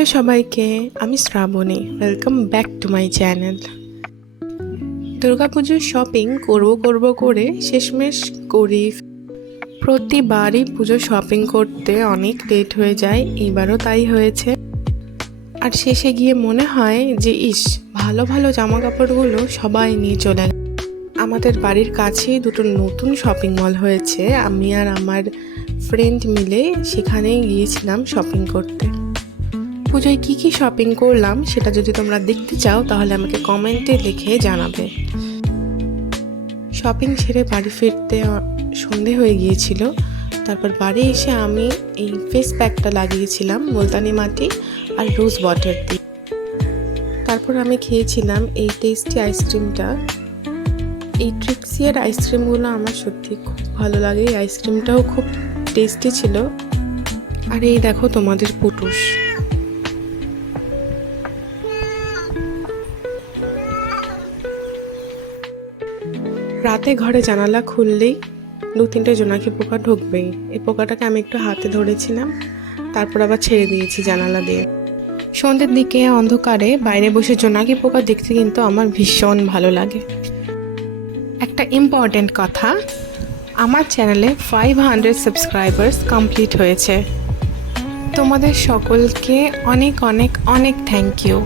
Hello সবাইকে, আমি Shrabani. Welcome back to my channel. দুর্গাপুজোর শপিং করব করে শেষমেশ করি। প্রতিবারই পুজো শপিং করতে অনেক লেট হয়ে যায়, এবারও তাই হয়েছে। আর শেষে গিয়ে মনে হয় যে ভালো ভালো জামা কাপড়গুলো সবাই নিয়ে চলে গেল। আমাদের বাড়ির কাছেই দুটো নতুন শপিং মল হয়েছে, আমি আর আমার ফ্রেন্ড মিলে সেখানে গিয়েছিলাম শপিং করতে। পুজোয় কী কী শপিং করলাম সেটা যদি তোমরা দেখতে চাও তাহলে আমাকে কমেন্টে লিখে জানাবে। শপিং ছেড়ে বাড়ি ফিরতে সন্ধে হয়ে গিয়েছিল। তারপর বাড়ি এসে আমি এই ফেস প্যাকটা লাগিয়েছিলাম মুলতানি মাটি আর রোজ ওয়াটার দিয়ে। তারপর আমি খেয়েছিলাম এই টেস্টি আইসক্রিমটা। এই ট্রিক্সিয়ার আইসক্রিমগুলো আমার সত্যি খুব ভালো লাগে, এই আইসক্রিমটাও খুব টেস্টি ছিল। আর এই দেখো তোমাদের পুটুস। রাতে ঘরে জানালা খুললেই 2-3টে জোনাকি পোকা ঢুকবেই। এই পোকাটাকে আমি একটু হাতে ধরেছিলাম, তারপর আবার ছেড়ে দিয়েছি জানালা দিয়ে। সন্ধ্যের দিকে অন্ধকারে বাইরে বসে জোনাকি পোকা দেখতে কিন্তু আমার ভীষণ ভালো লাগে। একটা ইম্পর্ট্যান্ট কথা, আমার চ্যানেলে 500 সাবস্ক্রাইবার্স কমপ্লিট হয়েছে। তোমাদের সকলকে অনেক অনেক অনেক থ্যাংক ইউ।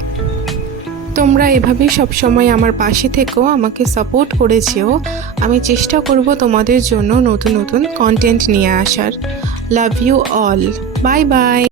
তোমরা এভাবেই সবসময় আমার পাশে থেকেও আমাকে সাপোর্ট করেছেও। আমি চেষ্টা করব তোমাদের জন্য নতুন নতুন কন্টেন্ট নিয়ে আসার। Love you all. Bye by.